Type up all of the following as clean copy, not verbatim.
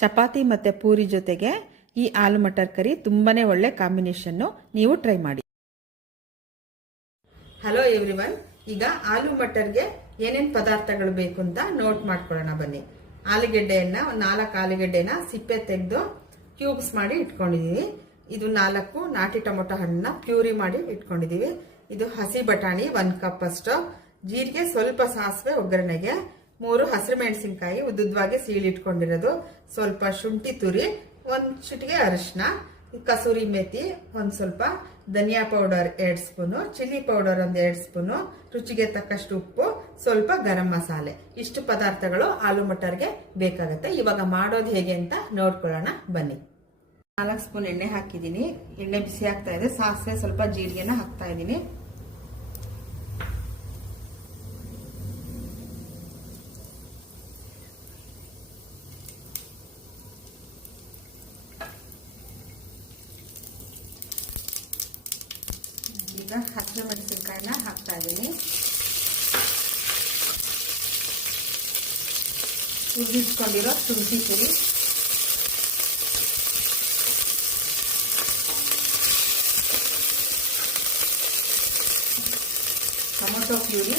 ಚಪಾತಿ ಮತ್ತು ಪೂರಿ ಜೊತೆಗೆ ಈ ಆಲೂ ಮಟರ್ ಕರಿ ತುಂಬಾ ಒಳ್ಳೆ ಕಾಂಬಿನೇಷನ್ನು. ನೀವು ಟ್ರೈ ಮಾಡಿ. ಹಲೋ ಎವ್ರಿವನ್, ಈಗ ಆಲೂ ಮಟರ್ಗೆ ಏನೇನು ಪದಾರ್ಥಗಳು ಬೇಕು ಅಂತ ನೋಟ್ ಮಾಡ್ಕೊಳ್ಳೋಣ ಬನ್ನಿ. ಆಲೂಗೆಡ್ಡೆಯನ್ನು 4 ಆಲೂಗೆಡ್ಡೆನ ಸಿಪ್ಪೆ ತೆಗೆದು ಕ್ಯೂಬ್ಸ್ ಮಾಡಿ ಇಟ್ಕೊಂಡಿದ್ದೀವಿ. ಇದು 4 ನಾಟಿ ಟೊಮೊಟೊ ಹಣ್ಣನ್ನ ಪ್ಯೂರಿ ಮಾಡಿ ಇಟ್ಕೊಂಡಿದ್ದೀವಿ. ಇದು ಹಸಿ ಬಟಾಣಿ 1 ಕಪ್ ಅಷ್ಟು, ಜೀರಿಗೆ, ಸ್ವಲ್ಪ ಸಾಸಿವೆ ಒಗ್ಗರಣೆಗೆ, 3 ಹಸಿರು ಮೆಣಸಿನಕಾಯಿ ಉದ್ದುದ್ವಾಗಿ ಸೀಳಿಟ್ಕೊಂಡಿರೋದು, ಸ್ವಲ್ಪ ಶುಂಠಿ ತುರಿ, 1 ಚಿಟಿಕೆ ಅರಿಶಿನ, ಕಸೂರಿ ಮೇಥಿ, ಒಂದು ಸ್ವಲ್ಪ ಧನಿಯಾ powder 2 spoon, chilli powder 2 spoon, ರುಚಿಗೆ ತಕ್ಕಷ್ಟು ಉಪ್ಪು, ಸ್ವಲ್ಪ ಗರಂ ಮಸಾಲೆ. ಇಷ್ಟು ಪದಾರ್ಥಗಳು ಆಲೂ ಮಟರ್ಗೆ ಬೇಕಾಗುತ್ತೆ. ಇವಾಗ ಮಾಡೋದು ಹೇಗೆ ಅಂತ ನೋಡ್ಕೊಳ್ಳೋಣ ಬನ್ನಿ. 4 ಸ್ಪೂನ್ ಎಣ್ಣೆ ಹಾಕಿದ್ದೀನಿ. ಎಣ್ಣೆ ಬಿಸಿ ಆಗ್ತಾ ಇದೆ. ಸಾಸಿವೆ, ಸ್ವಲ್ಪ ಜೀರಿಗೆನ ಹಾಕ್ತಾ ಇದ್ದೀನಿ. ಈಗ ಹಸಿರು ಮೆಣಸಿನಕಾಯಿನ ಹಾಕ್ತಾ ಇದ್ದೀನಿ. ಹುರಿದಿಟ್ಕೊಂಡಿರೋ ಶುಂಠಿ ತುರಿ, ಟೊಮೊಟೊ ಪ್ಯೂರಿ,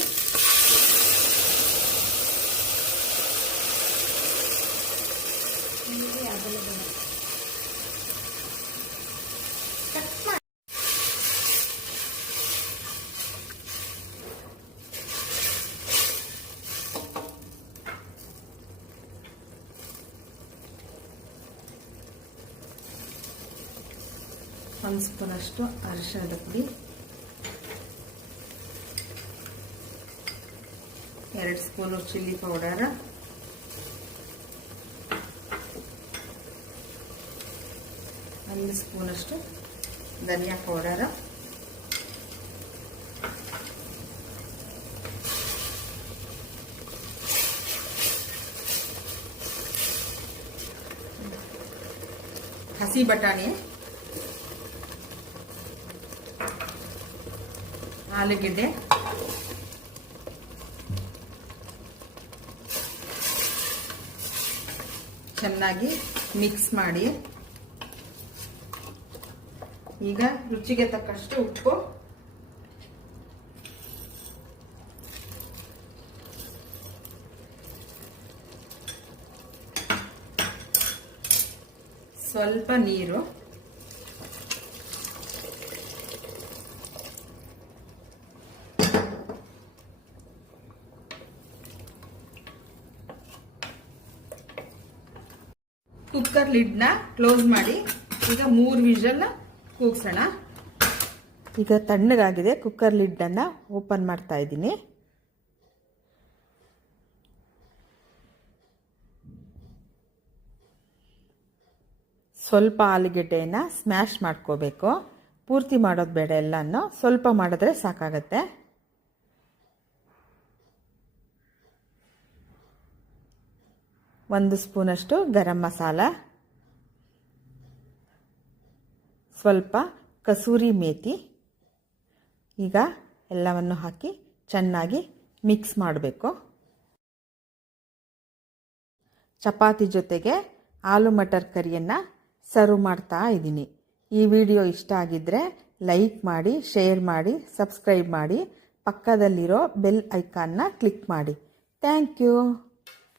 ಒಂದು ಸ್ಪೂನ್ ಅಷ್ಟು ಅರಿಶಿಣದ ಪುಡಿ, 2 ಸ್ಪೂನು ಚಿಲ್ಲಿ ಪೌಡರ್, 1 ಸ್ಪೂನ್ ಅಷ್ಟು ಧನಿಯಾ ಪೌಡರ್, ಹಸಿ ಬಟಾಣಿ, ಆಲೂಗೆಡ್ಡೆ, ಚೆನ್ನಾಗಿ ಮಿಕ್ಸ್ ಮಾಡಿ. ಈಗ ರುಚಿಗೆ ತಕ್ಕಷ್ಟು ಉಪ್ಪು, ಸ್ವಲ್ಪ ನೀರು, ಕುಕ್ಕರ್ ಲಿಡ್ನ ಕ್ಲೋಸ್ ಮಾಡಿ ಈಗ 3 ವಿಷಲ್ ಕೂಗ್ಸೋಣ. ಈಗ ತಣ್ಣಗಾಗಿದೆ. ಕುಕ್ಕರ್ ಲಿಡ್ಡನ್ನು ಓಪನ್ ಮಾಡ್ತಾ ಇದ್ದೀನಿ. ಸ್ವಲ್ಪ ಆಲೂಗೆಡ್ಡೆಯನ್ನು ಸ್ಮ್ಯಾಶ್ ಮಾಡ್ಕೋಬೇಕು. ಪೂರ್ತಿ ಮಾಡೋದು ಬೇಡ, ಎಲ್ಲನೂ ಸ್ವಲ್ಪ ಮಾಡಿದ್ರೆ ಸಾಕಾಗತ್ತೆ. ಒಂದು ಸ್ಪೂನಷ್ಟು ಗರಂ ಮಸಾಲ, ಸ್ವಲ್ಪ ಕಸೂರಿ ಮೇಥಿ. ಈಗ ಎಲ್ಲವನ್ನು ಹಾಕಿ ಚೆನ್ನಾಗಿ ಮಿಕ್ಸ್ ಮಾಡಬೇಕು. ಚಪಾತಿ ಜೊತೆಗೆ ಆಲೂ ಮಟರ್ ಕರಿಯನ್ನು ಸರ್ವ್ ಮಾಡ್ತಾ ಇದ್ದೀನಿ. ಈ ವಿಡಿಯೋ ಇಷ್ಟ ಆಗಿದ್ದರೆ ಲೈಕ್ ಮಾಡಿ, ಶೇರ್ ಮಾಡಿ, ಸಬ್ಸ್ಕ್ರೈಬ್ ಮಾಡಿ, ಪಕ್ಕದಲ್ಲಿರೋ ಬೆಲ್ ಐಕಾನ್ನ ಕ್ಲಿಕ್ ಮಾಡಿ. Thank you.